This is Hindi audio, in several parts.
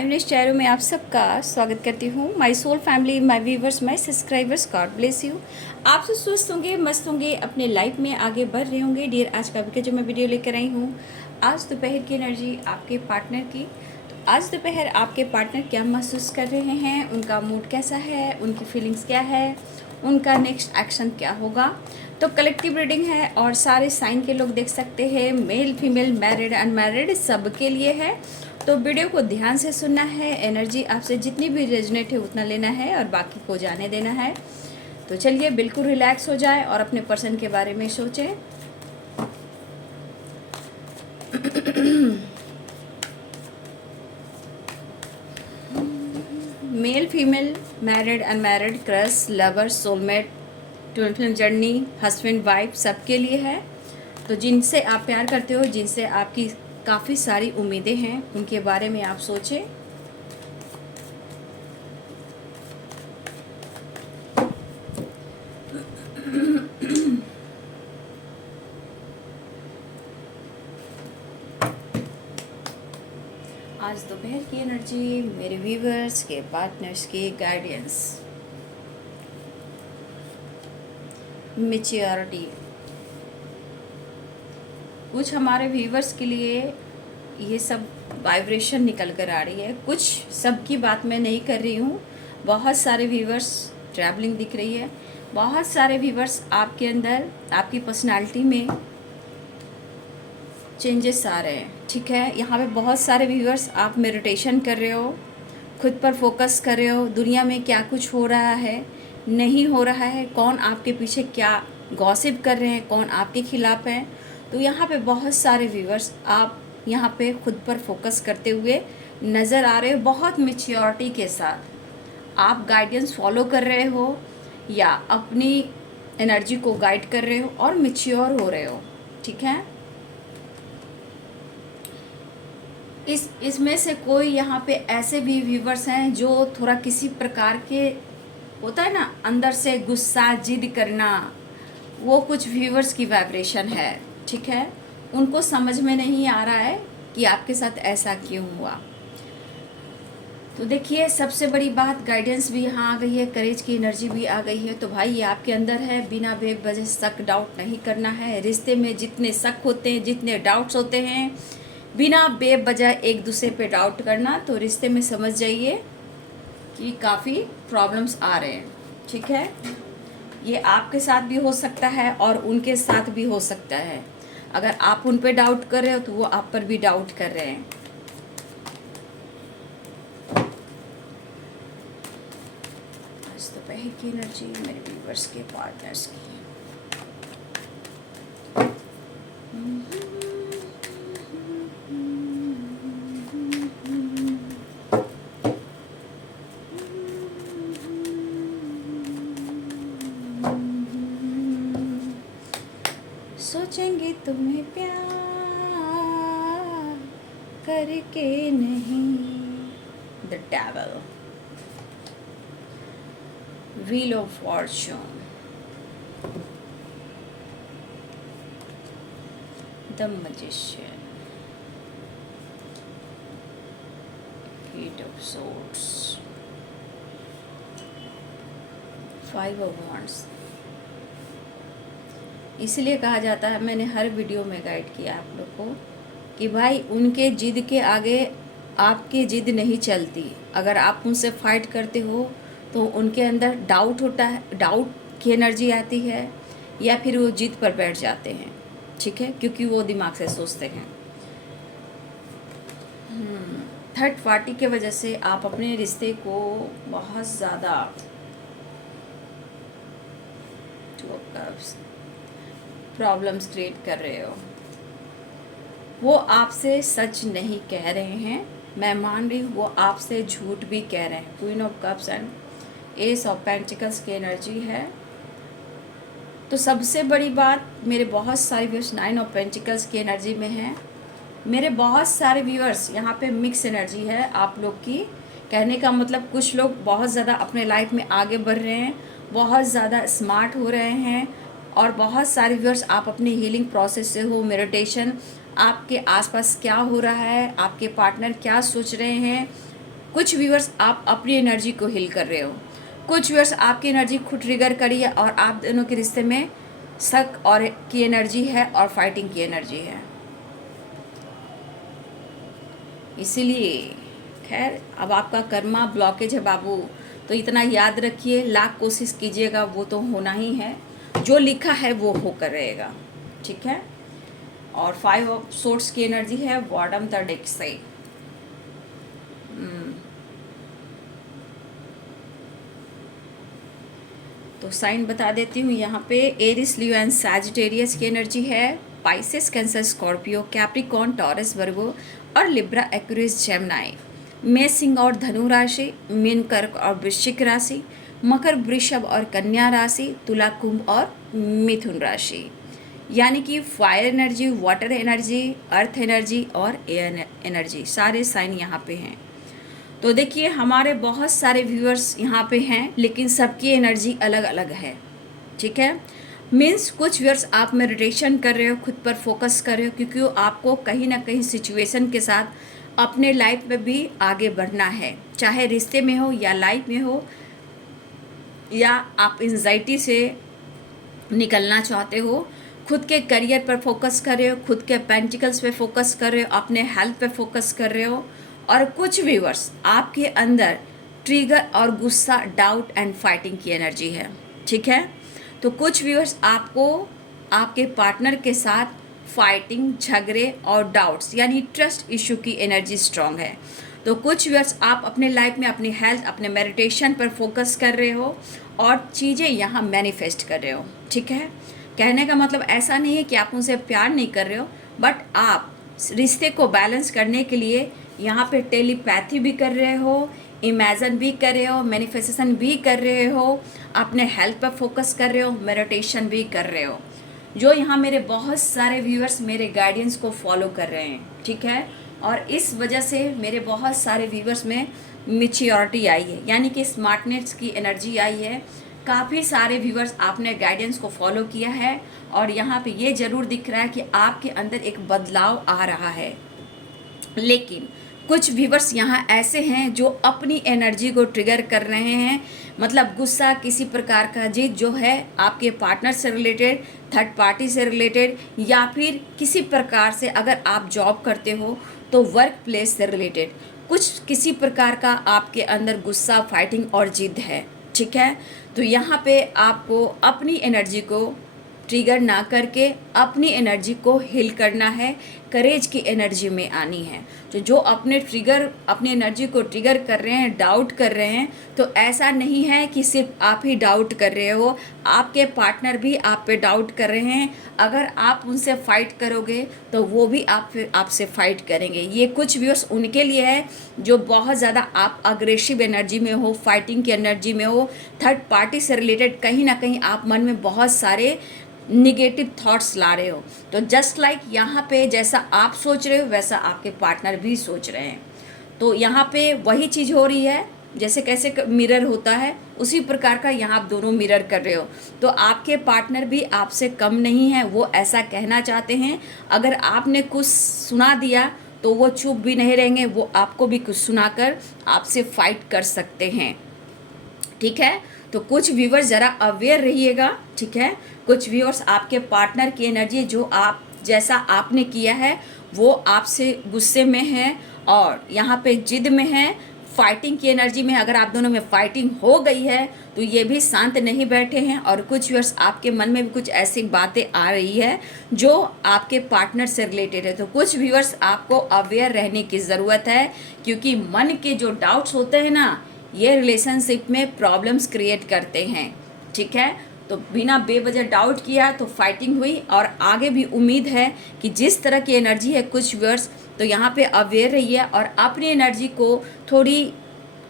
मायूनेस चैरो में आप सबका स्वागत करती हूँ। My soul family, my viewers, my subscribers, God bless you. आप सब स्वस्थ होंगे, मस्त होंगे, अपने लाइफ में आगे बढ़ रहे होंगे। डियर, आज का भी जो मैं वीडियो लेकर आई हूँ, आज दोपहर की एनर्जी आपके पार्टनर की। तो आज दोपहर आपके पार्टनर क्या महसूस कर रहे हैं, उनका मूड कैसा है, उनकी फीलिंग्स क्या है, उनका नेक्स्ट एक्शन क्या होगा। तो कलेक्टिव रीडिंग है और सारे साइन के लोग देख सकते हैं, मेल फीमेल, मैरिड अनमैरिड, सबके लिए है। तो वीडियो को ध्यान से सुनना है, एनर्जी आपसे जितनी भी रेजनेट है उतना लेना है और बाकी को जाने देना है। तो चलिए बिल्कुल रिलैक्स हो जाए और अपने पर्सन के बारे में सोचें। Male female, married unmarried, crush, lover, soulmate, twin flame journey, husband wife, सबके लिए है। तो जिनसे आप प्यार करते हो, जिनसे आपकी काफ़ी सारी उम्मीदें हैं, उनके बारे में आप सोचें। आज दोपहर की एनर्जी मेरे व्यूवर्स के पार्टनर्स की गाइडेंस, मैच्योरिटी। कुछ हमारे व्यूवर्स के लिए ये सब वाइब्रेशन निकल कर आ रही है। कुछ सबकी बात मैं नहीं कर रही हूँ। बहुत सारे व्यूवर्स ट्रैवलिंग दिख रही है, बहुत सारे व्यूवर्स आपके अंदर, आपकी पर्सनालिटी में चेंजेस आ रहे हैं। ठीक है, यहाँ पे बहुत सारे व्यूवर्स आप मेडिटेशन कर रहे हो, खुद पर फोकस कर रहे हो, दुनिया में क्या कुछ हो रहा है, नहीं हो रहा है, कौन आपके पीछे क्या गॉसिप कर रहे हैं, कौन आपके खिलाफ हैं। तो यहाँ पे बहुत सारे व्यूवर्स आप यहाँ पे खुद पर फोकस करते हुए नज़र आ रहे हो। बहुत मैच्योरिटी के साथ आप गाइडेंस फॉलो कर रहे हो या अपनी एनर्जी को गाइड कर रहे हो और मैच्योर हो रहे हो। ठीक है, इसमें से कोई यहाँ पे ऐसे भी व्यूवर्स हैं जो थोड़ा किसी प्रकार के, होता है ना अंदर से गुस्सा, जिद करना, वो कुछ व्यूवर्स की वाइब्रेशन है। ठीक है, उनको समझ में नहीं आ रहा है कि आपके साथ ऐसा क्यों हुआ। तो देखिए, सबसे बड़ी बात, गाइडेंस भी यहाँ आ गई है, करेज की एनर्जी भी आ गई है। तो भाई ये आपके अंदर है, बिना बेवजह शक डाउट नहीं करना है। रिश्ते में जितने शक होते हैं, जितने डाउट्स होते हैं, बिना बेवजह एक दूसरे पे डाउट करना, तो रिश्ते में समझ जाइए कि काफ़ी प्रॉब्लम्स आ रहे हैं। ठीक है, ये आपके साथ भी हो सकता है और उनके साथ भी हो सकता है। अगर आप उन पे डाउट कर रहे हो तो वो आप पर भी डाउट कर रहे हैं। आज दोपहर की एनर्जी मेरे व्यूवर्स के पार्टनर्स की। सोचेंगे तुम्हें प्यार करके नहीं। The devil, wheel of fortune, the magician, eight of swords, five of wands. इसलिए कहा जाता है, मैंने हर वीडियो में गाइड किया आप लोग को, कि भाई उनके जिद के आगे आपकी जिद नहीं चलती। अगर आप उनसे फाइट करते हो तो उनके अंदर डाउट होता है, डाउट की एनर्जी आती है, या फिर वो जिद पर बैठ जाते हैं। ठीक है, क्योंकि वो दिमाग से सोचते हैं। थर्ड पार्टी के वजह से आप अपने रिश्ते को बहुत ज़्यादा प्रॉब्लम्स क्रिएट कर रहे हो। वो आपसे सच नहीं कह रहे हैं, मैं मान रही हूँ, वो आपसे झूठ भी कह रहे हैं। Queen of cups and S of pentacles की एनर्जी है। तो सबसे बड़ी बात, मेरे बहुत सारे व्यूअर्स नाइन ऑफ पेंटिकल्स की एनर्जी में हैं। मेरे बहुत सारे व्यूअर्स यहाँ पे मिक्स एनर्जी है आप लोग की। कहने का मतलब, कुछ लोग बहुत ज़्यादा अपने लाइफ में आगे बढ़ रहे हैं, बहुत ज़्यादा स्मार्ट हो रहे हैं, और बहुत सारे व्यूअर्स आप अपनी हीलिंग प्रोसेस से हो, मेडिटेशन, आपके आसपास क्या हो रहा है, आपके पार्टनर क्या सोच रहे हैं, कुछ व्यूअर्स आप अपनी एनर्जी को हील कर रहे हो, कुछ व्यूअर्स आपकी एनर्जी खुद ट्रिगर करी है और आप दोनों के रिश्ते में शक और की एनर्जी है और फाइटिंग की एनर्जी है। इसीलिए खैर अब आपका कर्मा ब्लॉकेज है बाबू, तो इतना याद रखिए, लाख कोशिश कीजिएगा वो तो होना ही है, जो लिखा है वो होकर रहेगा, ठीक है। और 5 ऑफ सोर्ट्स की एनर्जी है बॉटम थर्ड डेक से। तो साइन बता देती हूँ यहाँ पे, एरिस लियो एंड सैजिटेरियस की एनर्जी है, Pisces cancer Scorpio Capricorn Taurus Virgo और लिब्रा एक्वेरियस जेमिनी, मेष सिंह और धनु राशि, मीन कर्क और वृश्चिक राशि, मकर वृषभ और कन्या राशि, तुला कुंभ और मिथुन राशि। यानी कि fire energy, water energy, earth energy और एयर एनर्जी, सारे साइन यहाँ पे हैं। तो देखिए हमारे बहुत सारे व्यूअर्स यहाँ पे हैं, लेकिन सबकी एनर्जी अलग अलग है, ठीक है। मीन्स कुछ व्यूअर्स आप मेडिटेशन कर रहे हो, खुद पर फोकस कर रहे हो, क्योंकि आपको कहीं ना कहीं सिचुएशन के साथ अपने लाइफ में भी आगे बढ़ना है, चाहे रिश्ते में हो या लाइफ में हो, या आप एंजाइटी से निकलना चाहते हो, खुद के करियर पर फोकस कर रहे हो, खुद के पेंटिकल्स पे फोकस कर रहे हो, अपने हेल्थ पे फोकस कर रहे हो। और कुछ व्यूअर्स आपके अंदर ट्रिगर और गुस्सा, डाउट एंड फाइटिंग की एनर्जी है, ठीक है। तो कुछ व्यूअर्स आपको आपके पार्टनर के साथ फाइटिंग, झगड़े और डाउट्स यानी ट्रस्ट इशू की एनर्जी स्ट्रांग है। तो कुछ व्यूअर्स आप अपने लाइफ में अपनी हेल्थ, अपने मेडिटेशन पर फोकस कर रहे हो और चीज़ें यहाँ मैनिफेस्ट कर रहे हो, ठीक है। कहने का मतलब ऐसा नहीं है कि आप उनसे प्यार नहीं कर रहे हो, बट आप रिश्ते को बैलेंस करने के लिए यहाँ पे टेलीपैथी भी कर रहे हो, इमेजिन भी कर रहे हो, मैनिफेस्टेशन भी कर रहे हो, अपने हेल्थ पर फोकस कर रहे हो, मेडिटेशन भी कर रहे हो। जो यहाँ मेरे बहुत सारे व्यूअर्स मेरे गाइडेंस को फॉलो कर रहे हैं, ठीक है। और इस वजह से मेरे बहुत सारे व्यूअर्स में मैच्योरिटी आई है, यानी कि स्मार्टनेस की एनर्जी आई है। काफ़ी सारे व्यूअर्स आपने गाइडेंस को फॉलो किया है और यहाँ पे ये ज़रूर दिख रहा है कि आपके अंदर एक बदलाव आ रहा है। लेकिन कुछ व्यूअर्स यहाँ ऐसे हैं जो अपनी एनर्जी को ट्रिगर कर रहे हैं, मतलब गुस्सा, किसी प्रकार का जिद जो है आपके पार्टनर से रिलेटेड, थर्ड पार्टी से रिलेटेड, या फिर किसी प्रकार से अगर आप जॉब करते हो तो वर्क प्लेस से रिलेटेड कुछ किसी प्रकार का आपके अंदर गुस्सा, फाइटिंग और जिद है, ठीक है। तो यहाँ पे आपको अपनी एनर्जी को ट्रिगर ना करके अपनी एनर्जी को हील करना है, करेज की एनर्जी में आनी है। तो जो अपनी एनर्जी को ट्रिगर कर रहे हैं, डाउट कर रहे हैं, तो ऐसा नहीं है कि सिर्फ आप ही डाउट कर रहे हो, आपके पार्टनर भी आप पे डाउट कर रहे हैं। अगर आप उनसे फाइट करोगे तो वो भी आपसे फाइट करेंगे। ये कुछ व्यूअर्स उनके लिए है जो बहुत ज़्यादा आप अग्रेसिव एनर्जी में हो, फाइटिंग की एनर्जी में हो, थर्ड पार्टी से रिलेटेड कहीं ना कहीं आप मन में बहुत सारे निगेटिव थॉट्स ला रहे हो। तो जस्ट लाइक यहाँ पे जैसा आप सोच रहे हो वैसा आपके पार्टनर भी सोच रहे हैं। तो यहाँ पे वही चीज़ हो रही है, जैसे कैसे मिरर होता है उसी प्रकार का यहाँ आप दोनों मिरर कर रहे हो। तो आपके पार्टनर भी आपसे कम नहीं है, वो ऐसा कहना चाहते हैं। अगर आपने कुछ सुना दिया तो वो चुप भी नहीं रहेंगे, वो आपको भी कुछ सुनाकर आपसे फाइट कर सकते हैं, ठीक है। तो कुछ व्यूअर्स ज़रा अवेयर रहिएगा, ठीक है। कुछ व्यूअर्स आपके पार्टनर की एनर्जी जो आप जैसा आपने किया है वो आपसे गुस्से में है और यहाँ पे जिद में है, फाइटिंग की एनर्जी में। अगर आप दोनों में फाइटिंग हो गई है तो ये भी शांत नहीं बैठे हैं। और कुछ व्यूअर्स आपके मन में भी कुछ ऐसी बातें आ रही है जो आपके पार्टनर से रिलेटेड है। तो कुछ व्यूअर्स आपको अवेयर रहने की ज़रूरत है, क्योंकि मन के जो डाउट्स होते हैं ना, ये रिलेशनशिप में प्रॉब्लम्स क्रिएट करते हैं, ठीक है। तो बिना बेवजह डाउट किया तो फाइटिंग हुई। और आगे भी उम्मीद है कि जिस तरह की एनर्जी है कुछ व्यूअर्स, तो यहाँ पे अवेयर रहिए और अपनी एनर्जी को थोड़ी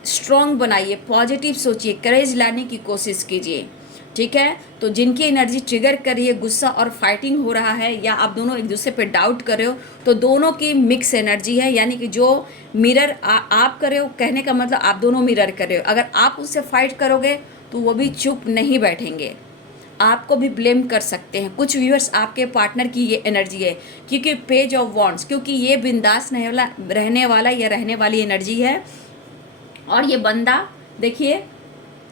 स्ट्रॉन्ग बनाइए, पॉजिटिव सोचिए, करेज लाने की कोशिश कीजिए, ठीक है। तो जिनकी एनर्जी ट्रिगर कर रही है, गुस्सा और फाइटिंग हो रहा है, या आप दोनों एक दूसरे पे डाउट कर रहे हो, तो दोनों की मिक्स एनर्जी है। यानी कि जो मिरर आप कर रहे हो, कहने का मतलब आप दोनों मिरर कर रहे हो। अगर आप उससे फाइट करोगे तो वो भी चुप नहीं बैठेंगे, आपको भी ब्लेम कर सकते हैं। कुछ व्यूअर्स आपके पार्टनर की ये एनर्जी है, क्योंकि पेज ऑफ वॉन्ड्स, क्योंकि ये बिंदास रहने वाला या रहने वाली एनर्जी है। और ये बंदा देखिए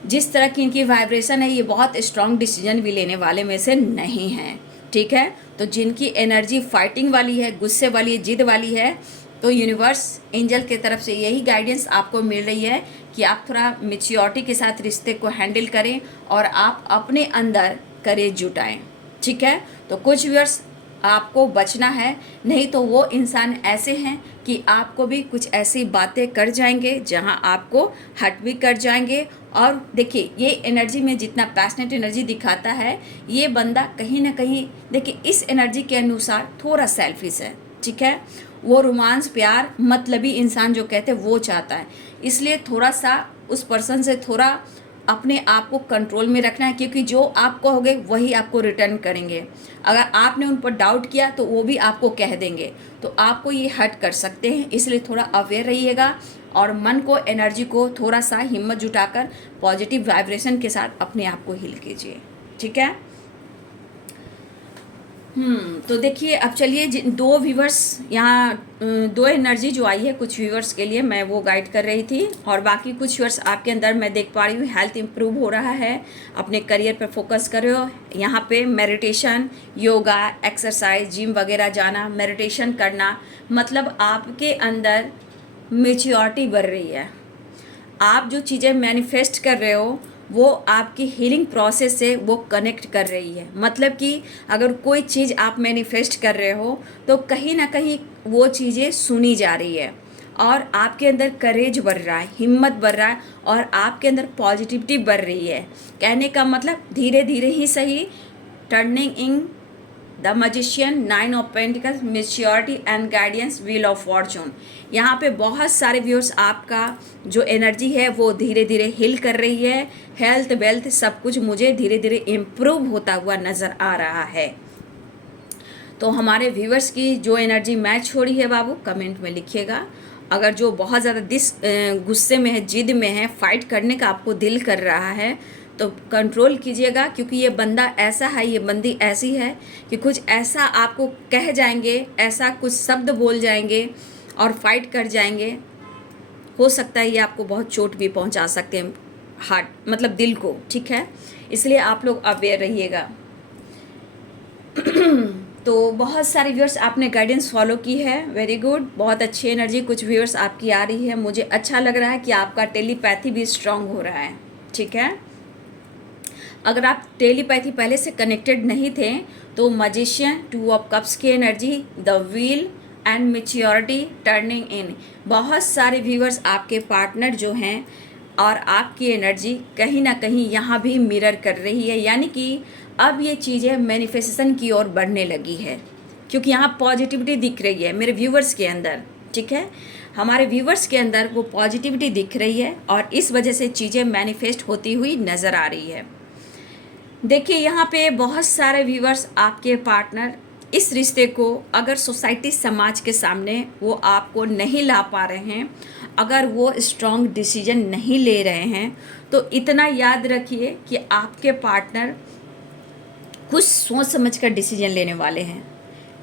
जिस तरह की इनकी वाइब्रेशन है, ये बहुत स्ट्रांग डिसीजन भी लेने वाले में से नहीं है, ठीक है। तो जिनकी एनर्जी फाइटिंग वाली है, गुस्से वाली है, जिद वाली है, तो यूनिवर्स एंजल की तरफ से यही गाइडेंस आपको मिल रही है कि आप थोड़ा मैच्योरिटी के साथ रिश्ते को हैंडल करें और आप अपने अंदर करेज जुटाएं, ठीक है। तो कुछ व्यूअर्स आपको बचना है, नहीं तो वो इंसान ऐसे हैं कि आपको भी कुछ ऐसी बातें कर जाएंगे जहां आपको हर्ट भी कर जाएंगे। और देखिए ये एनर्जी में जितना पैशनेट एनर्जी दिखाता है, ये बंदा कहीं ना कहीं देखिए इस एनर्जी के अनुसार थोड़ा सेल्फिश है, ठीक है। वो रोमांस, प्यार, मतलबी इंसान जो कहते हैं वो चाहता है, इसलिए थोड़ा सा उस पर्सन से थोड़ा अपने आप को कंट्रोल में रखना है, क्योंकि जो आप कहोगे वही आपको रिटर्न करेंगे। अगर आपने उन पर डाउट किया तो वो भी आपको कह देंगे, तो आपको ये हर्ट कर सकते हैं, इसलिए थोड़ा अवेयर रहिएगा और मन को, एनर्जी को थोड़ा सा हिम्मत जुटाकर पॉजिटिव वाइब्रेशन के साथ अपने आप को हील कीजिए, ठीक है। तो देखिए अब चलिए दो व्यूवर्स यहाँ, दो एनर्जी जो आई है कुछ व्यूवर्स के लिए मैं वो गाइड कर रही थी, और बाकी कुछ व्यूवर्स आपके अंदर मैं देख पा रही हूँ हेल्थ इंप्रूव हो रहा है, अपने करियर पर फोकस कर रहे हो। यहाँ पे मेडिटेशन, योगा, एक्सरसाइज, जिम वगैरह जाना, मेडिटेशन करना, मतलब आपके अंदर मेच्योरिटी बढ़ रही है। आप जो चीज़ें मैनिफेस्ट कर रहे हो वो आपकी हीलिंग प्रोसेस से वो कनेक्ट कर रही है। मतलब कि अगर कोई चीज़ आप मैनिफेस्ट कर रहे हो तो कहीं ना कहीं वो चीज़ें सुनी जा रही है और आपके अंदर करेज बढ़ रहा है, हिम्मत बढ़ रहा है और आपके अंदर पॉजिटिविटी बढ़ रही है। कहने का मतलब धीरे धीरे ही सही, turning in the magician, 9 of pentacles, maturity and guidance, wheel of Fortune. यहाँ पे बहुत सारे व्यूअर्स आपका जो एनर्जी है वो धीरे धीरे हिल कर रही है। हेल्थ, वेल्थ सब कुछ मुझे धीरे धीरे इम्प्रूव होता हुआ नज़र आ रहा है। तो हमारे व्यूअर्स की जो एनर्जी मैच हो रही है बाबू कमेंट में लिखिएगा। अगर जो बहुत ज़्यादा गुस्से में है, जिद में है, फाइट करने का आपको दिल कर रहा है तो कंट्रोल कीजिएगा, क्योंकि ये बंदा ऐसा है, ये बंदी ऐसी है कि कुछ ऐसा आपको कह जाएंगे, ऐसा कुछ शब्द बोल जाएंगे और फाइट कर जाएंगे। हो सकता है ये आपको बहुत चोट भी पहुंचा सकते हैं, हार्ट मतलब दिल को, ठीक है। इसलिए आप लोग अवेयर रहिएगा। तो बहुत सारे व्यूअर्स आपने गाइडेंस फॉलो की है, वेरी गुड, बहुत अच्छी एनर्जी कुछ व्यूअर्स आपकी आ रही है। मुझे अच्छा लग रहा है कि आपका टेलीपैथी भी स्ट्रांग हो रहा है, ठीक है। अगर आप टेलीपैथी पहले से कनेक्टेड नहीं थे तो मजिशियन, 2 ऑफ कप्स की energy, the wheel and maturity, turning इन, बहुत सारे व्यूअर्स आपके पार्टनर जो हैं और आपकी एनर्जी कहीं ना कहीं यहाँ भी मिरर कर रही है, यानी कि अब ये चीज़ें मैनिफेस्टेशन की ओर बढ़ने लगी है, क्योंकि यहाँ पॉजिटिविटी दिख रही है मेरे व्यूअर्स के अंदर, ठीक है। हमारे व्यूअर्स के अंदर वो पॉजिटिविटी दिख रही है और इस वजह से चीज़ें मैनिफेस्ट होती हुई नज़र आ रही है। देखिए यहाँ पे बहुत सारे व्यूअर्स आपके पार्टनर इस रिश्ते को अगर सोसाइटी, समाज के सामने वो आपको नहीं ला पा रहे हैं, अगर वो स्ट्रॉन्ग डिसीजन नहीं ले रहे हैं, तो इतना याद रखिए कि आपके पार्टनर कुछ सोच समझ कर डिसीजन लेने वाले हैं,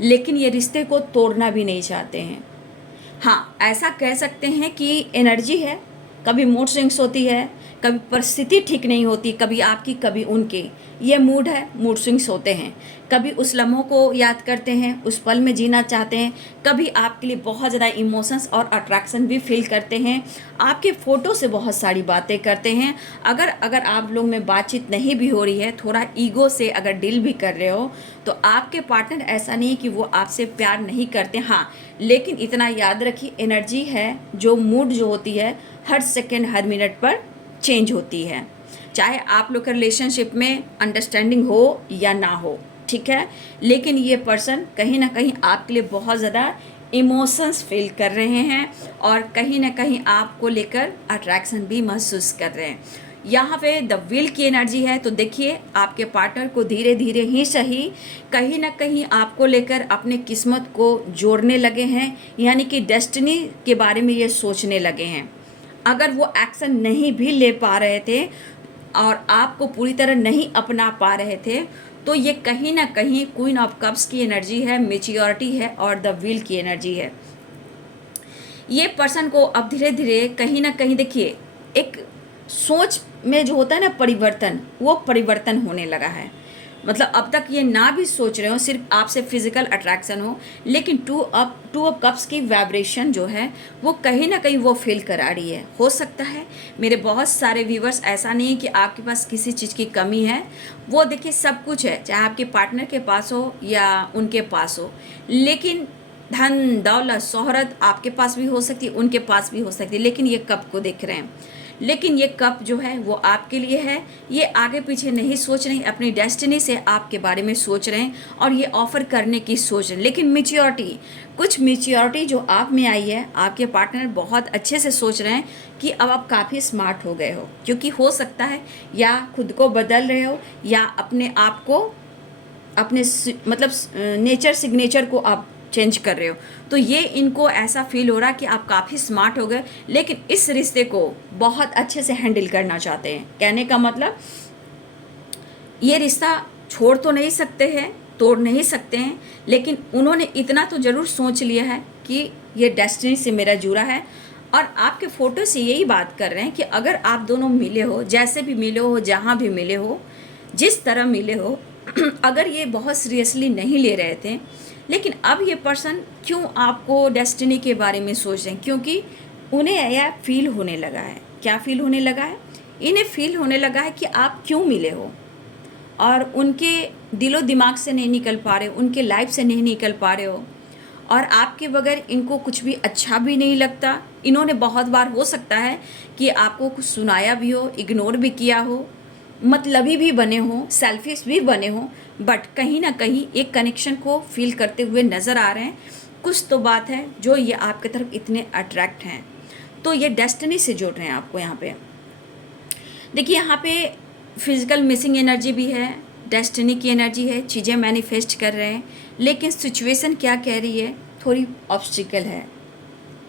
लेकिन ये रिश्ते को तोड़ना भी नहीं चाहते हैं। हाँ, ऐसा कह सकते हैं कि एनर्जी है, कभी मूड स्विंग्स होती है, कभी परिस्थिति ठीक नहीं होती, कभी आपकी कभी उनकी, ये मूड है, मूड स्विंग्स होते हैं। कभी उस लम्हों को याद करते हैं, उस पल में जीना चाहते हैं, कभी आपके लिए बहुत ज़्यादा इमोशंस और अट्रैक्शन भी फील करते हैं, आपके फ़ोटो से बहुत सारी बातें करते हैं। अगर आप लोग में बातचीत नहीं भी हो रही है, थोड़ा ईगो से अगर डील भी कर रहे हो, तो आपके पार्टनर ऐसा नहीं कि वो आपसे प्यार नहीं करते, हाँ, लेकिन इतना याद रखिए एनर्जी है, जो मूड जो होती है हर सेकेंड, हर मिनट पर चेंज होती है, चाहे आप लोग के रिलेशनशिप में अंडरस्टैंडिंग हो या ना हो, ठीक है। लेकिन ये पर्सन कहीं ना कहीं आपके लिए बहुत ज़्यादा इमोशंस फील कर रहे हैं और कहीं ना कहीं आपको लेकर अट्रैक्शन भी महसूस कर रहे हैं। यहाँ पे द विल की एनर्जी है, तो देखिए आपके पार्टनर को धीरे धीरे ही सही कहीं ना कहीं आपको लेकर अपने किस्मत को जोड़ने लगे हैं, यानी कि डेस्टिनी के बारे में ये सोचने लगे हैं। अगर वो एक्शन नहीं भी ले पा रहे थे और आपको पूरी तरह नहीं अपना पा रहे थे, तो ये कहीं ना कहीं क्वीन ऑफ कप्स की एनर्जी है, मैच्योरिटी है और द व्हील की एनर्जी है। ये पर्सन को अब धीरे धीरे कहीं ना कहीं देखिए एक सोच में जो होता है ना परिवर्तन, वो परिवर्तन होने लगा है। मतलब अब तक ये ना भी सोच रहे हो, सिर्फ आपसे फिजिकल अट्रैक्शन हो, लेकिन टू ऑफ कप्स की वाइब्रेशन जो है वो कहीं ना कहीं वो फील करा रही है। हो सकता है मेरे बहुत सारे व्यूवर्स, ऐसा नहीं है कि आपके पास किसी चीज़ की कमी है, वो देखिए सब कुछ है, चाहे आपके पार्टनर के पास हो या उनके पास हो, लेकिन धन दौलत शोहरत आपके पास भी हो सकती है, उनके पास भी हो सकती है, लेकिन ये कप को देख रहे हैं। लेकिन ये कप जो है वो आपके लिए है, ये आगे पीछे नहीं सोच रहे हैं, अपनी डेस्टिनी से आपके बारे में सोच रहे हैं और ये ऑफ़र करने की सोच रहे हैं। लेकिन मैच्योरिटी, कुछ मैच्योरिटी जो आप में आई है, आपके पार्टनर बहुत अच्छे से सोच रहे हैं कि अब आप काफ़ी स्मार्ट हो गए हो, क्योंकि हो सकता है या खुद को बदल रहे हो या अपने आप को, अपने मतलब नेचर सिग्नेचर को आप चेंज कर रहे हो। तो ये इनको ऐसा फील हो रहा कि आप काफ़ी स्मार्ट हो गए, लेकिन इस रिश्ते को बहुत अच्छे से हैंडल करना चाहते हैं। कहने का मतलब ये रिश्ता छोड़ तो नहीं सकते हैं, तोड़ नहीं सकते हैं, लेकिन उन्होंने इतना तो ज़रूर सोच लिया है कि ये डेस्टिनी से मेरा जुड़ा है। और आपके फ़ोटो से यही बात कर रहे हैं कि अगर आप दोनों मिले हो, जैसे भी मिले हो, जहाँ भी मिले हो, जिस तरह मिले हो, अगर ये बहुत सीरियसली नहीं ले रहे थे, लेकिन अब ये पर्सन क्यों आपको डेस्टिनी के बारे में सोच रहे हैं? क्योंकि उन्हें यह फील होने लगा है। क्या फील होने लगा है? इन्हें फील होने लगा है कि आप क्यों मिले हो और उनके दिलो दिमाग से नहीं निकल पा रहे हो, उनके लाइफ से नहीं निकल पा रहे हो, और आपके बगैर इनको कुछ भी अच्छा भी नहीं लगता। इन्होंने बहुत बार, हो सकता है कि आपको कुछ सुनाया भी हो, इग्नोर भी किया हो, मतलबी भी बने हो, सेल्फिश भी बने हो, बट कहीं ना कहीं एक कनेक्शन को फील करते हुए नज़र आ रहे हैं। कुछ तो बात है जो ये आपके तरफ इतने अट्रैक्ट हैं, तो ये डेस्टिनी से जोड़ रहे हैं आपको। यहाँ पे देखिए, यहाँ पे फिजिकल मिसिंग एनर्जी भी है, डेस्टिनी की एनर्जी है, चीज़ें मैनिफेस्ट कर रहे हैं, लेकिन सिचुएशन क्या कह रही है? थोड़ी ऑब्स्टिकल है,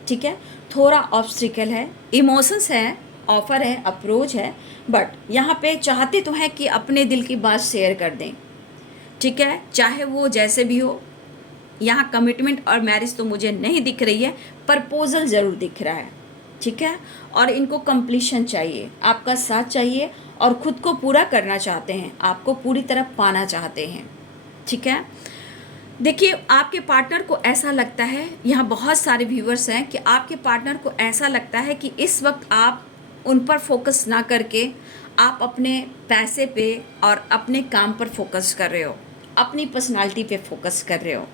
ठीक है, थोड़ा ऑब्स्टिकल है, इमोशंस है, ऑफ़र है, अप्रोच है, बट यहाँ पे चाहते तो हैं कि अपने दिल की बात शेयर कर दें, ठीक है, चाहे वो जैसे भी हो। यहाँ कमिटमेंट और मैरिज तो मुझे नहीं दिख रही है, प्रपोजल ज़रूर दिख रहा है, ठीक है। और इनको कंप्लीशन चाहिए, आपका साथ चाहिए, और ख़ुद को पूरा करना चाहते हैं, आपको पूरी तरह पाना चाहते हैं, ठीक है। देखिए, आपके पार्टनर को ऐसा लगता है, यहाँ बहुत सारे व्यूअर्स हैं, कि आपके पार्टनर को ऐसा लगता है कि इस वक्त आप उन पर फोकस ना करके आप अपने पैसे पे और अपने काम पर फोकस कर रहे हो, अपनी पर्सनालिटी पे फोकस कर रहे हो।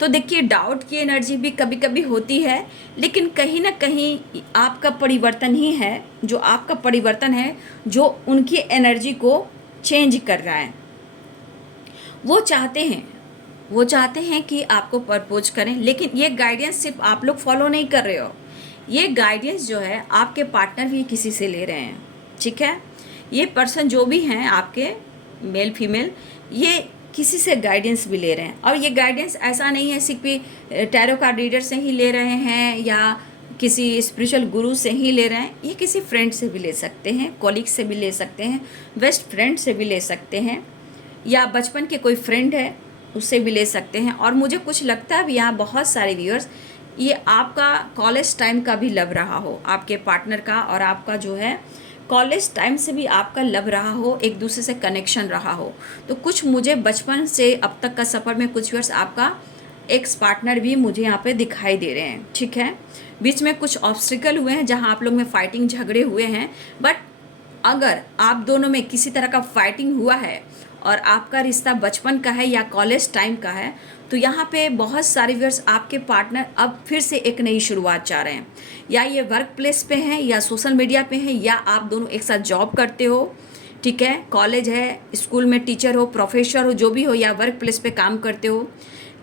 तो देखिए, डाउट की एनर्जी भी कभी कभी होती है, लेकिन कहीं ना कहीं आपका परिवर्तन ही है, जो आपका परिवर्तन है जो उनकी एनर्जी को चेंज कर रहा है। वो चाहते हैं कि आपको प्रपोज करें, लेकिन ये गाइडेंस सिर्फ आप लोग फॉलो नहीं कर रहे हो, ये गाइडेंस जो है आपके पार्टनर भी किसी से ले रहे हैं, ठीक है। ये पर्सन जो भी हैं आपके, मेल फीमेल, ये किसी से गाइडेंस भी ले रहे हैं। और ये गाइडेंस ऐसा नहीं है सिर्फ टैरो कार्ड रीडर से ही ले रहे हैं या किसी स्पिरिचुअल गुरु से ही ले रहे हैं, ये किसी फ्रेंड से भी ले सकते हैं, कॉलीग से भी ले सकते हैं, बेस्ट फ्रेंड से भी ले सकते हैं, या बचपन के कोई फ्रेंड है उससे भी ले सकते हैं। और मुझे कुछ लगता है भी यहाँ बहुत सारे व्यूअर्स, ये आपका कॉलेज टाइम का भी लव रहा हो, आपके पार्टनर का और आपका जो है कॉलेज टाइम से भी आपका लव रहा हो, एक दूसरे से कनेक्शन रहा हो। तो कुछ मुझे बचपन से अब तक का सफ़र में कुछ व्यूअर्स आपका एक्स पार्टनर भी मुझे यहाँ पे दिखाई दे रहे हैं, ठीक है। बीच में कुछ ऑब्स्टिकल हुए हैं जहाँ आप लोग में फाइटिंग झगड़े हुए हैं, बट अगर आप दोनों में किसी तरह का फाइटिंग हुआ है और आपका रिश्ता बचपन का है या कॉलेज टाइम का है, तो यहाँ पे बहुत सारे व्यूअर्स आपके पार्टनर अब फिर से एक नई शुरुआत चाह रहे हैं। या ये वर्क प्लेस पे हैं या सोशल मीडिया पे हैं, या आप दोनों एक साथ जॉब करते हो, ठीक है, कॉलेज है, स्कूल में टीचर हो, प्रोफेसर हो, जो भी हो, या वर्क प्लेस पे काम करते हो,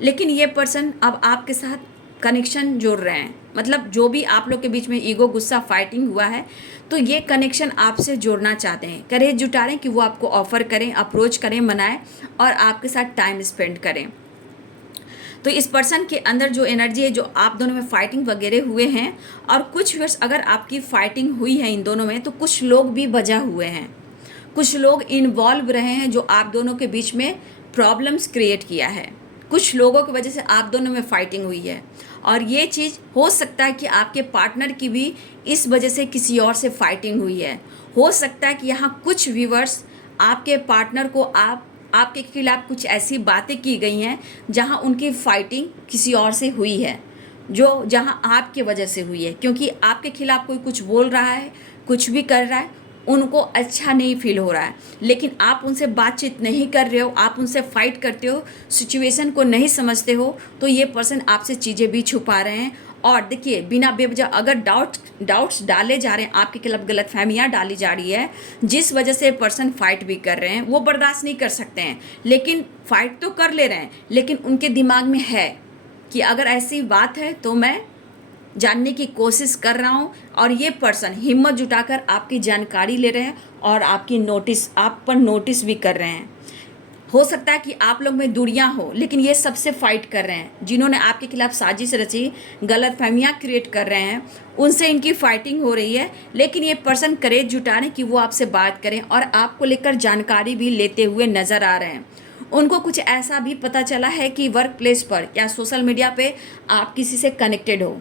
लेकिन ये पर्सन अब आपके साथ कनेक्शन जोड़ रहे हैं। मतलब जो भी आप लोग के बीच में ईगो, गुस्सा, फाइटिंग हुआ है, तो ये कनेक्शन आपसे जोड़ना चाहते हैं, करेज जुटा रहे हैं कि वो आपको ऑफ़र करें, अप्रोच करें, मनाएं और आपके साथ टाइम स्पेंड करें। तो इस पर्सन के अंदर जो एनर्जी है, जो आप दोनों में फाइटिंग वगैरह हुए हैं, और कुछ व्यूअर्स अगर आपकी फाइटिंग हुई है इन दोनों में, तो कुछ लोग भी वजह हुए हैं, कुछ लोग इन्वॉल्व रहे हैं जो आप दोनों के बीच में प्रॉब्लम्स क्रिएट किया है, कुछ लोगों की वजह से आप दोनों में फाइटिंग हुई है, और ये चीज़ हो सकता है कि आपके पार्टनर की भी इस वजह से किसी और से फाइटिंग हुई है। हो सकता है कि यहाँ कुछ व्यूवर्स आपके पार्टनर को आपके खिलाफ कुछ ऐसी बातें की गई हैं जहाँ उनकी फाइटिंग किसी और से हुई है, जो जहाँ आपके वजह से हुई है, क्योंकि आपके खिलाफ कोई कुछ बोल रहा है, कुछ भी कर रहा है, उनको अच्छा नहीं फील हो रहा है, लेकिन आप उनसे बातचीत नहीं कर रहे हो, आप उनसे फाइट करते हो, सिचुएशन को नहीं समझते हो, तो ये पर्सन आपसे चीज़ें भी छुपा रहे हैं। और देखिए, बिना बेवजह अगर डाउट्स डाले जा रहे हैं, आपके खिलाफ गलतफहमियां डाली जा रही है, जिस वजह से पर्सन फाइट भी कर रहे हैं, वो बर्दाश्त नहीं कर सकते हैं, लेकिन फाइट तो कर ले रहे हैं, लेकिन उनके दिमाग में है कि अगर ऐसी बात है तो मैं जानने की कोशिश कर रहा हूँ। और ये पर्सन हिम्मत जुटाकर आपकी जानकारी ले रहे हैं और आप पर नोटिस भी कर रहे हैं। हो सकता है कि आप लोग में दूरियां हो, लेकिन ये सबसे फाइट कर रहे हैं, जिन्होंने आपके खिलाफ साजिश रची, गलतफहमियां क्रिएट कर रहे हैं, उनसे इनकी फाइटिंग हो रही है। लेकिन ये पर्सन करेज जुटा रहे हैं कि वो आपसे बात करें और आपको लेकर जानकारी भी लेते हुए नज़र आ रहे हैं। उनको कुछ ऐसा भी पता चला है कि वर्क प्लेस पर या सोशल मीडिया पे आप किसी से कनेक्टेड हो,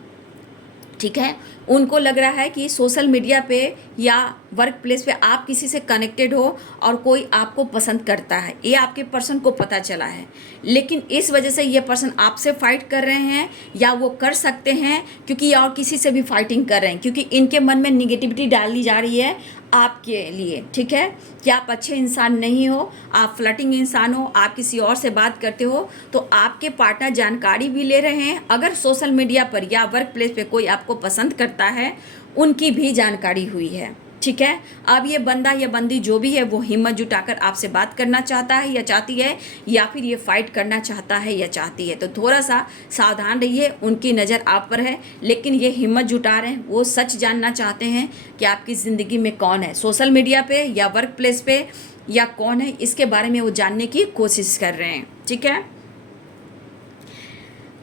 ठीक है। उनको लग रहा है कि सोशल मीडिया पे या वर्क प्लेस पे आप किसी से कनेक्टेड हो और कोई आपको पसंद करता है, ये आपके पर्सन को पता चला है। लेकिन इस वजह से ये पर्सन आपसे फाइट कर रहे हैं, या वो कर सकते हैं क्योंकि और किसी से भी फाइटिंग कर रहे हैं, क्योंकि इनके मन में निगेटिविटी डाली जा रही है आपके लिए, ठीक है, कि आप अच्छे इंसान नहीं हो, आप फ्लर्टिंग इंसान हो, आप किसी और से बात करते हो। तो आपके पार्टनर जानकारी भी ले रहे हैं, अगर सोशल मीडिया पर या वर्क प्लेस पे कोई आपको पसंद करता है, उनकी भी जानकारी हुई है, ठीक है। अब ये बंदा या बंदी जो भी है, वो हिम्मत जुटाकर आपसे बात करना चाहता है या चाहती है, या फिर ये फाइट करना चाहता है या चाहती है। तो थोड़ा सा सावधान रहिए, उनकी नज़र आप पर है, लेकिन ये हिम्मत जुटा रहे हैं, वो सच जानना चाहते हैं कि आपकी ज़िंदगी में कौन है, सोशल मीडिया पे या वर्क प्लेस पे, या कौन है, इसके बारे में वो जानने की कोशिश कर रहे हैं, ठीक है।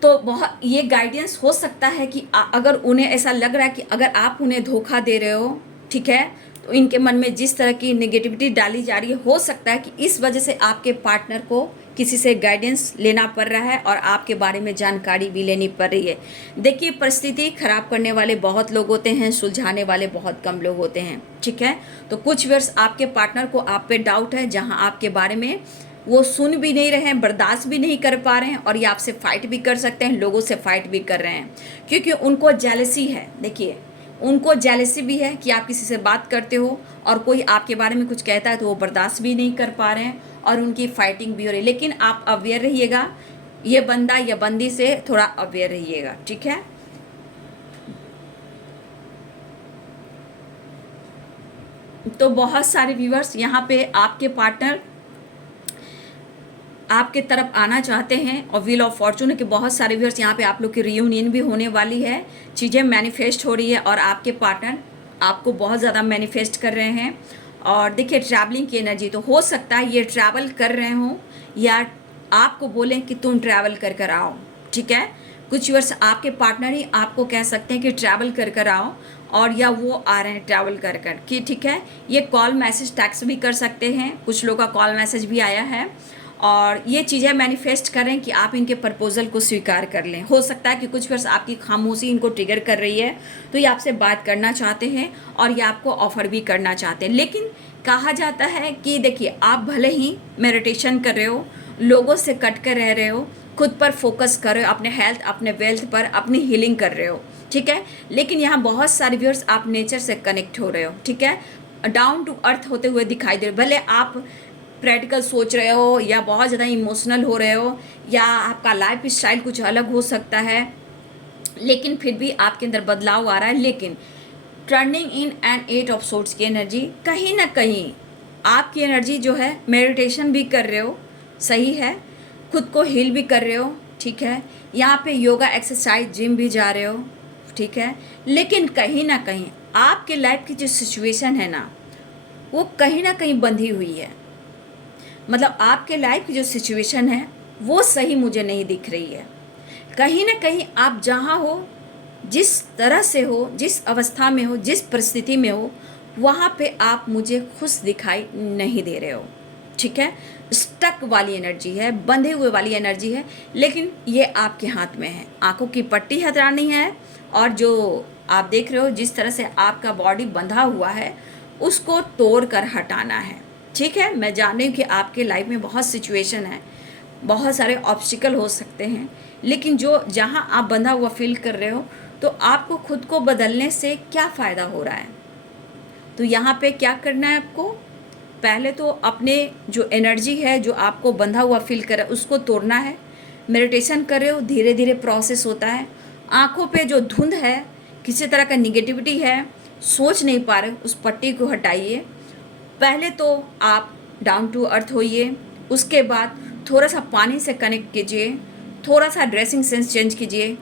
तो बहुत ये गाइडेंस हो सकता है कि अगर उन्हें ऐसा लग रहा है कि अगर आप उन्हें धोखा दे रहे हो, ठीक है, तो इनके मन में जिस तरह की नेगेटिविटी डाली जा रही है, हो सकता है कि इस वजह से आपके पार्टनर को किसी से गाइडेंस लेना पड़ रहा है और आपके बारे में जानकारी भी लेनी पड़ रही है। देखिए, परिस्थिति खराब करने वाले बहुत लोग होते हैं, सुलझाने वाले बहुत कम लोग होते हैं, ठीक है। तो कुछ वर्ष आपके पार्टनर को आप पे डाउट है, जहाँ आपके बारे में वो सुन भी नहीं रहे हैं, बर्दाश्त भी नहीं कर पा रहे हैं, और ये आपसे फाइट भी कर सकते हैं, लोगों से फाइट भी कर रहे हैं, क्योंकि उनको जेलसी है। देखिए, उनको जेलसी भी है कि आप किसी से बात करते हो और कोई आपके बारे में कुछ कहता है तो वो बर्दाश्त भी नहीं कर पा रहे हैं, और उनकी फाइटिंग भी हो रही है। लेकिन आप अवेयर रहिएगा, ये बंदा या बंदी से थोड़ा अवेयर रहिएगा, ठीक है। तो बहुत सारे व्यूअर्स यहाँ पे आपके पार्टनर आपके तरफ आना चाहते हैं, और व्हील ऑफ फॉर्चून के बहुत सारे व्यूअर्स यहाँ पे आप लोग की रियूनियन भी होने वाली है, चीज़ें मैनिफेस्ट हो रही है, और आपके पार्टनर आपको बहुत ज़्यादा मैनिफेस्ट कर रहे हैं। और देखिए, ट्रैवलिंग की एनर्जी, तो हो सकता है ये ट्रैवल कर रहे हों या आपको बोलें कि तुम ट्रैवल कर कर आओ, ठीक है। कुछ व्यूअर्स आपके पार्टनर ही आपको कह सकते हैं कि ट्रैवल कर कर आओ, और या वो आ रहे हैं ट्रैवल कर कर कि, ठीक है। ये कॉल मैसेज टैक्स भी कर सकते हैं, कुछ लोगों का कॉल मैसेज भी आया है, और ये चीज़ें मैनिफेस्ट करें कि आप इनके प्रपोजल को स्वीकार कर लें। हो सकता है कि कुछ वर्ष आपकी खामोशी इनको ट्रिगर कर रही है, तो ये आपसे बात करना चाहते हैं और ये आपको ऑफ़र भी करना चाहते हैं। लेकिन कहा जाता है कि देखिए, आप भले ही मेडिटेशन कर रहे हो, लोगों से कट कर रह रहे हो, खुद पर फोकस कर रहे हो, अपने हेल्थ, अपने वेल्थ पर अपनी हीलिंग कर रहे हो, ठीक है। लेकिन यहाँ बहुत सारे व्यूअर्स आप नेचर से कनेक्ट हो रहे हो, ठीक है, डाउन टू अर्थ होते हुए दिखाई दे रहे हो। भले आप प्रैक्टिकल सोच रहे हो, या बहुत ज़्यादा इमोशनल हो रहे हो, या आपका लाइफ स्टाइल कुछ अलग हो सकता है, लेकिन फिर भी आपके अंदर बदलाव आ रहा है। लेकिन turning in and 8 of swords की एनर्जी, कहीं ना कहीं आपकी एनर्जी जो है, मेडिटेशन भी कर रहे हो, सही है, खुद को हील भी कर रहे हो, ठीक है, यहाँ पे योगा, एक्सरसाइज, जिम भी जा रहे हो, ठीक है। लेकिन कहीं ना कहीं आपके लाइफ की जो सिचुएशन है ना, वो कहीं ना कहीं बंधी हुई है। मतलब आपके लाइफ की जो सिचुएशन है वो सही मुझे नहीं दिख रही है। कहीं ना कहीं आप जहाँ हो, जिस तरह से हो, जिस अवस्था में हो, जिस परिस्थिति में हो, वहाँ पे आप मुझे खुश दिखाई नहीं दे रहे हो, ठीक है। स्टक वाली एनर्जी है, बंधे हुए वाली एनर्जी है, लेकिन ये आपके हाथ में है। आंखों की पट्टी हटानी है और जो आप देख रहे हो जिस तरह से आपका बॉडी बंधा हुआ है उसको तोड़ कर हटाना है। ठीक है, मैं जान रही हूँ कि आपके लाइफ में बहुत सिचुएशन है, बहुत सारे ऑब्स्टिकल हो सकते हैं, लेकिन जो जहाँ आप बंधा हुआ फील कर रहे हो तो आपको खुद को बदलने से क्या फ़ायदा हो रहा है। तो यहाँ पे क्या करना है आपको, पहले तो अपने जो एनर्जी है जो आपको बंधा हुआ फील कर रहा है उसको तोड़ना है। मेडिटेशन कर रहे हो, धीरे धीरे प्रोसेस होता है। आँखों पे जो धुंध है, किसी तरह का निगेटिविटी है, सोच नहीं पा रहे, उस पट्टी को हटाइए। पहले तो आप डाउन टू अर्थ होइए, उसके बाद थोड़ा सा पानी से कनेक्ट कीजिए, थोड़ा सा ड्रेसिंग सेंस चेंज कीजिए,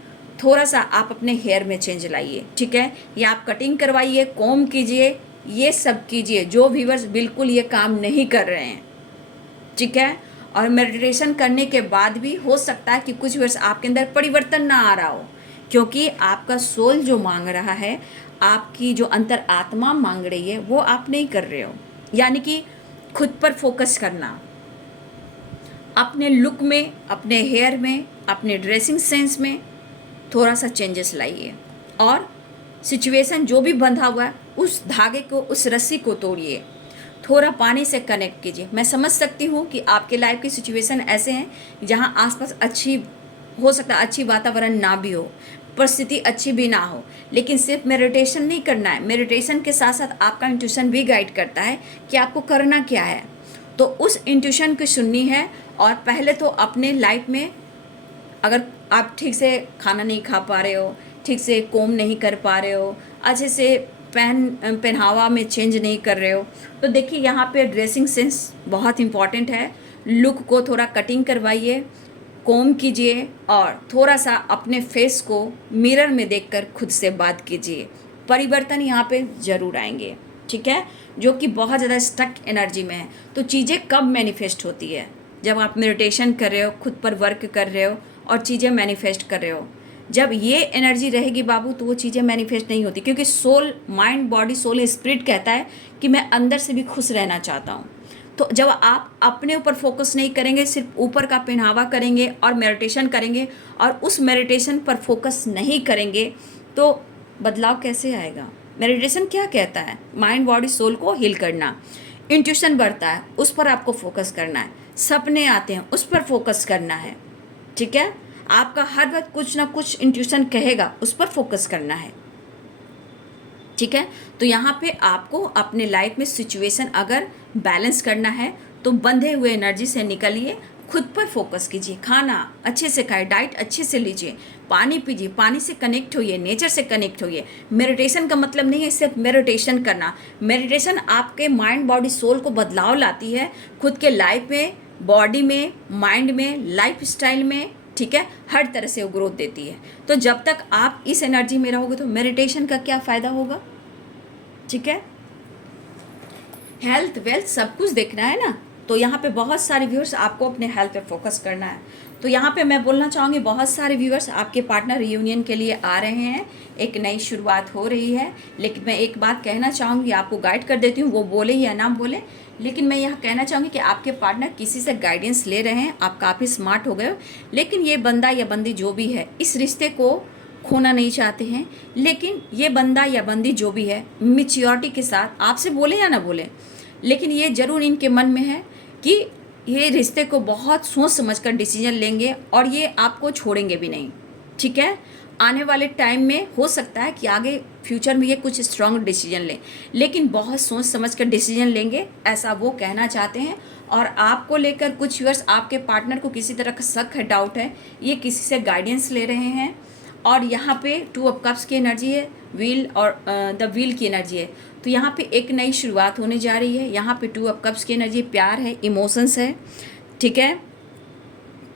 थोड़ा सा आप अपने हेयर में चेंज लाइए। ठीक है, या आप कटिंग करवाइए, कॉम कीजिए, ये सब कीजिए। जो व्यूअर्स बिल्कुल ये काम नहीं कर रहे हैं, ठीक है, और मेडिटेशन करने के बाद भी हो सकता है कि कुछ व्यूअर्स आपके अंदर परिवर्तन ना आ रहा हो, क्योंकि आपका सोल जो मांग रहा है, आपकी जो अंतर आत्मा मांग रही है, वो आप नहीं कर रहे हो। यानी कि खुद पर फोकस करना, अपने लुक में, अपने हेयर में, अपने ड्रेसिंग सेंस में थोड़ा सा चेंजेस लाइए और सिचुएशन जो भी बंधा हुआ है उस धागे को, उस रस्सी को तोड़िए, थोड़ा पानी से कनेक्ट कीजिए। मैं समझ सकती हूँ कि आपके लाइफ की सिचुएशन ऐसे हैं जहाँ आसपास अच्छी, हो सकता है अच्छी वातावरण ना भी हो, परिस्थिति अच्छी भी ना हो, लेकिन सिर्फ मेडिटेशन नहीं करना है। मेडिटेशन के साथ साथ आपका इंट्यूशन भी गाइड करता है कि आपको करना क्या है। तो उस इंट्यूशन को सुननी है। और पहले तो अपने लाइफ में अगर आप ठीक से खाना नहीं खा पा रहे हो, ठीक से कोम नहीं कर पा रहे हो, अच्छे से पहनावा में चेंज नहीं कर रहे हो, तो देखिए यहाँ पे ड्रेसिंग सेंस बहुत इम्पॉर्टेंट है। लुक को थोड़ा कटिंग करवाइए, कोम कीजिए और थोड़ा सा अपने फेस को मिरर में देखकर खुद से बात कीजिए। परिवर्तन यहाँ पे ज़रूर आएंगे। ठीक है, जो कि बहुत ज़्यादा स्टक एनर्जी में है। तो चीज़ें कब मैनिफेस्ट होती है, जब आप मेडिटेशन कर रहे हो, खुद पर वर्क कर रहे हो और चीज़ें मैनिफेस्ट कर रहे हो। जब ये एनर्जी रहेगी बाबू तो वो चीज़ें मैनिफेस्ट नहीं होती, क्योंकि soul, mind, body, soul, spirit कहता है कि मैं अंदर से भी खुश रहना चाहता हूँ। तो जब आप अपने ऊपर फोकस नहीं करेंगे, सिर्फ ऊपर का पहनावा करेंगे और मेडिटेशन करेंगे और उस मेडिटेशन पर फोकस नहीं करेंगे तो बदलाव कैसे आएगा। मेडिटेशन क्या कहता है, माइंड, बॉडी, सोल को हील करना। इंट्यूशन बढ़ता है, उस पर आपको फोकस करना है। सपने आते हैं, उस पर फोकस करना है। ठीक है, आपका हर वक्त कुछ ना कुछ इंट्यूशन कहेगा, उस पर फोकस करना है। ठीक है, तो यहाँ पे आपको अपने लाइफ में सिचुएशन अगर बैलेंस करना है तो बंधे हुए एनर्जी से निकलिए, खुद पर फोकस कीजिए। खाना अच्छे से खाए, डाइट अच्छे से लीजिए, पानी पीजिए, पानी से कनेक्ट होइए, नेचर से कनेक्ट होइए। मेडिटेशन का मतलब नहीं है सिर्फ मेडिटेशन करना। मेडिटेशन आपके माइंड, बॉडी, सोल को बदलाव लाती है, खुद के लाइफ में, बॉडी में, माइंड में, लाइफ स्टाइल में। ठीक है, हर तरह से वो ग्रोथ देती है। तो जब तक आप इस एनर्जी में रहोगे तो मेडिटेशन का क्या फ़ायदा होगा। ठीक है, हेल्थ, वेल्थ सब कुछ देखना है ना। तो यहाँ पे बहुत सारे व्यूअर्स आपको अपने हेल्थ पे फोकस करना है। तो यहाँ पे मैं बोलना चाहूँगी, बहुत सारे व्यूअर्स आपके पार्टनर रियूनियन के लिए आ रहे हैं, एक नई शुरुआत हो रही है। लेकिन मैं एक बात कहना चाहूँगी, आपको गाइड कर देती हूँ, वो बोले या ना बोले, लेकिन मैं यह कहना चाहूँगी कि आपके पार्टनर किसी से गाइडेंस ले रहे हैं। आप काफ़ी स्मार्ट हो गए हो, लेकिन ये बंदा या बंदी जो भी है इस रिश्ते को खोना नहीं चाहते हैं। लेकिन ये बंदा या बंदी जो भी है मैच्योरिटी के साथ, आपसे बोले या ना बोले, लेकिन ये ज़रूर इनके मन में है कि ये रिश्ते को बहुत सोच समझकर डिसीजन लेंगे और ये आपको छोड़ेंगे भी नहीं। ठीक है, आने वाले टाइम में हो सकता है कि आगे फ्यूचर में ये कुछ स्ट्रॉन्ग डिसीजन लें, लेकिन बहुत सोच समझकर डिसीजन लेंगे, ऐसा वो कहना चाहते हैं। और आपको लेकर कुछ व्यूअर्स, आपके पार्टनर को किसी तरह का शक है, डाउट है, ये किसी से गाइडेंस ले रहे हैं। और यहाँ पे 2 ऑफ कप्स की एनर्जी है, व्हील और द व्हील की एनर्जी है। तो यहाँ पे एक नई शुरुआत होने जा रही है। यहाँ पे 2 ऑफ कप्स की एनर्जी प्यार है, इमोशंस है। ठीक है,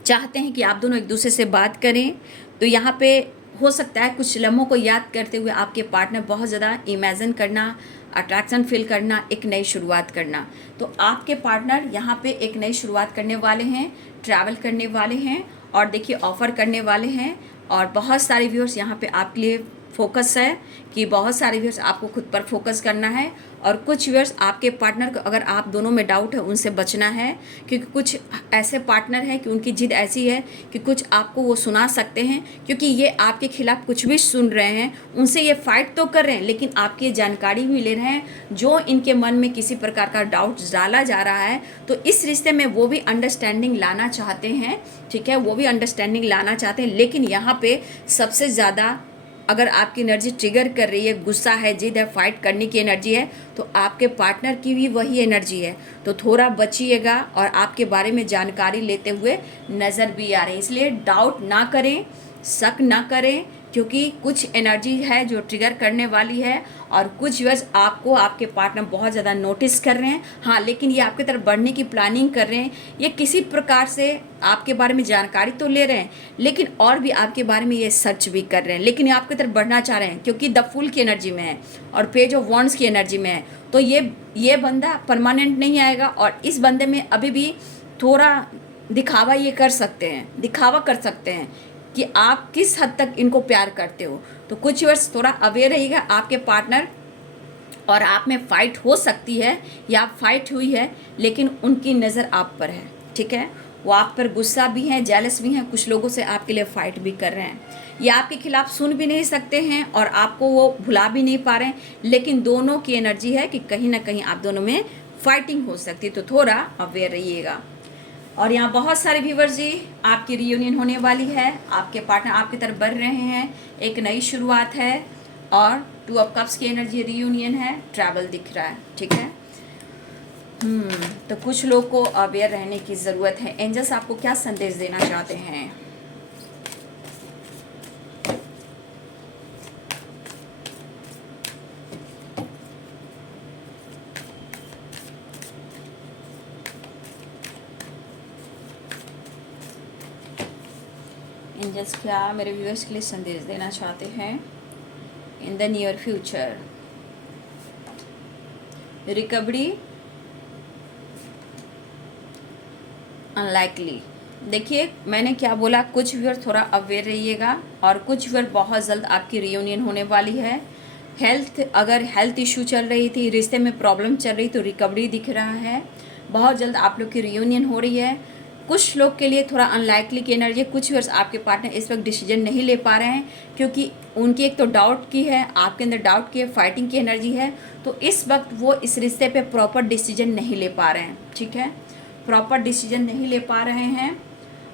चाहते हैं कि आप दोनों एक दूसरे से बात करें। तो यहाँ पे हो सकता है कुछ लम्हों को याद करते हुए आपके पार्टनर बहुत ज़्यादा इमेजिन करना, अट्रैक्शन फील करना, एक नई शुरुआत करना। तो आपके पार्टनर यहाँ पे एक नई शुरुआत करने वाले हैं, ट्रैवल करने वाले हैं और देखिए ऑफ़र करने वाले हैं। और बहुत सारे व्यूअर्स यहाँ पे आपके लिए फोकस है कि बहुत सारे व्यूअर्स आपको खुद पर फोकस करना है, और कुछ व्यूअर्स आपके पार्टनर को, अगर आप दोनों में डाउट है, उनसे बचना है, क्योंकि कुछ ऐसे पार्टनर हैं कि उनकी जिद ऐसी है कि कुछ आपको वो सुना सकते हैं, क्योंकि ये आपके खिलाफ कुछ भी सुन रहे हैं, उनसे ये फाइट तो कर रहे हैं लेकिन आपकी जानकारी भी ले रहे हैं, जो इनके मन में किसी प्रकार का डाउट डाला जा रहा है। तो इस रिश्ते में वो भी अंडरस्टैंडिंग लाना चाहते हैं, ठीक है, वो भी अंडरस्टैंडिंग लाना चाहते हैं, लेकिन यहाँ पे सबसे ज़्यादा अगर आपकी एनर्जी ट्रिगर कर रही है, गुस्सा है, जिद है, फाइट करने की एनर्जी है, तो आपके पार्टनर की भी वही एनर्जी है। तो थोड़ा बचिएगा, और आपके बारे में जानकारी लेते हुए नज़र भी आ रही है, इसलिए डाउट ना करें, शक ना करें, क्योंकि कुछ एनर्जी है जो ट्रिगर करने वाली है, और कुछ व्यूअर्स आपको आपके पार्टनर बहुत ज़्यादा नोटिस कर रहे हैं। हाँ, लेकिन ये आपकी तरफ बढ़ने की प्लानिंग कर रहे हैं, ये किसी प्रकार से आपके बारे में जानकारी तो ले रहे हैं, लेकिन और भी आपके बारे में ये सर्च भी कर रहे हैं, लेकिन ये आपकी तरफ बढ़ना चाह रहे हैं, क्योंकि द फूल की एनर्जी में है और पेज ऑफ वॉन्ड्स की एनर्जी में है। तो ये बंदा परमानेंट नहीं आएगा, और इस बंदे में अभी भी थोड़ा दिखावा ये कर सकते हैं, दिखावा कर सकते हैं कि आप किस हद तक इनको प्यार करते हो। तो कुछ वर्ष थोड़ा अवेयर रहिएगा, आपके पार्टनर और आप में फाइट हो सकती है या फाइट हुई है, लेकिन उनकी नज़र आप पर है, ठीक है, वो आप पर गुस्सा भी हैं, जेलस भी हैं, कुछ लोगों से आपके लिए फ़ाइट भी कर रहे हैं, या आपके खिलाफ सुन भी नहीं सकते हैं और आपको वो भुला भी नहीं पा रहे हैं, लेकिन दोनों की एनर्जी है कि कहीं ना कहीं आप दोनों में फाइटिंग हो सकती है। तो थोड़ा अवेयर रहिएगा। और यहाँ बहुत सारे व्यूवर्स जी, आपकी रियूनियन होने वाली है, आपके पार्टनर आपकी तरफ बढ़ रहे हैं, एक नई शुरुआत है, और 2 ऑफ कप्स की एनर्जी रियूनियन है, ट्रैवल दिख रहा है, ठीक है। तो कुछ लोग को अवेयर रहने की ज़रूरत है। एंजल्स आपको क्या संदेश देना चाहते हैं? एंजल्स क्या मेरे व्यूअर्स के लिए संदेश देना चाहते हैं in the near future? Recovery unlikely. देखिए मैंने क्या बोला, कुछ व्यूअर थोड़ा अवेयर रहिएगा, और कुछ व्यूअर बहुत जल्द आपकी रियूनियन होने वाली है। अगर हेल्थ इशू चल रही थी, रिश्ते में प्रॉब्लम चल रही, तो रिकवरी दिख रहा है, बहुत जल्द आप लोग की रियूनियन हो रही है। कुछ लोग के लिए थोड़ा अनलाइकली की एनर्जी, कुछ व्यूअर्स आपके पार्टनर इस वक्त डिसीजन नहीं ले पा रहे हैं, क्योंकि उनकी एक तो डाउट की है, आपके अंदर डाउट की है, फाइटिंग की एनर्जी है, तो इस वक्त वो इस रिश्ते पे प्रॉपर डिसीजन नहीं ले पा रहे हैं, ठीक है, प्रॉपर डिसीजन नहीं ले पा रहे हैं।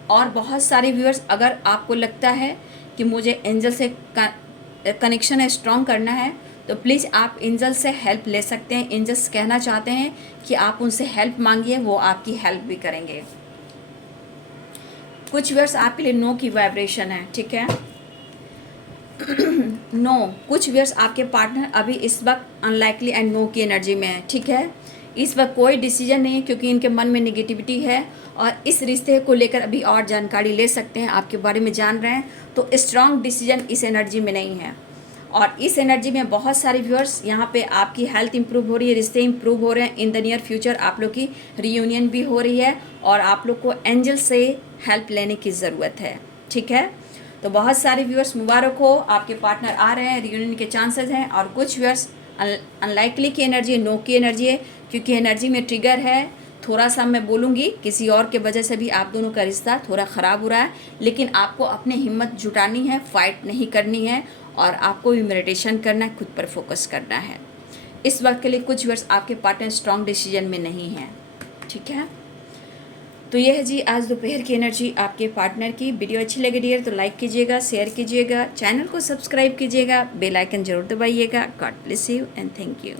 और बहुत सारे व्यूअर्स, अगर आपको लगता है कि मुझे एंजल से कनेक्शन है, स्ट्रॉन्ग करना है, तो प्लीज़ आप एंजल से हेल्प ले सकते हैं। एंजल्स कहना चाहते हैं कि आप उनसे हेल्प मांगिए, वो आपकी हेल्प भी करेंगे। कुछ व्यूअर्स आपके लिए नो की वाइब्रेशन है, ठीक है, नो। कुछ व्यूअर्स आपके पार्टनर अभी इस वक्त अनलाइकली एंड नो की एनर्जी में है, ठीक है, इस वक्त कोई डिसीजन नहीं है, क्योंकि इनके मन में नेगेटिविटी है, और इस रिश्ते को लेकर अभी और जानकारी ले सकते हैं, आपके बारे में जान रहे हैं, तो स्ट्रॉन्ग डिसीजन इस एनर्जी में नहीं है। और इस एनर्जी में बहुत सारे व्यूअर्स, यहाँ पे आपकी हेल्थ इंप्रूव हो रही है, रिश्ते इंप्रूव हो रहे हैं, इन द नियर फ्यूचर आप लोग की रियूनियन भी हो रही है, और आप लोग को एंजल से हेल्प लेने की ज़रूरत है, ठीक है। तो बहुत सारे व्यूअर्स मुबारक हो, आपके पार्टनर आ रहे हैं, रियूनियन के चांसेस हैं। और कुछ व्यूअर्स अनलाइकली की एनर्जी, नो की एनर्जी है, क्योंकि एनर्जी में ट्रिगर है। थोड़ा सा मैं बोलूँगी, किसी और के वजह से भी आप दोनों का रिश्ता थोड़ा ख़राब हो रहा है, लेकिन आपको अपनी हिम्मत जुटानी है, फाइट नहीं करनी है, और आपको भी मेडिटेशन करना है, खुद पर फोकस करना है। इस वक्त के लिए कुछ व्यूअर्स आपके पार्टनर स्ट्रॉन्ग डिसीजन में नहीं है, ठीक है। तो ये है जी आज दोपहर की एनर्जी आपके पार्टनर की। वीडियो अच्छी लगी डियर तो लाइक कीजिएगा, शेयर कीजिएगा, चैनल को सब्सक्राइब कीजिएगा, बेल आइकन जरूर दबाइएगा। God bless you and thank you.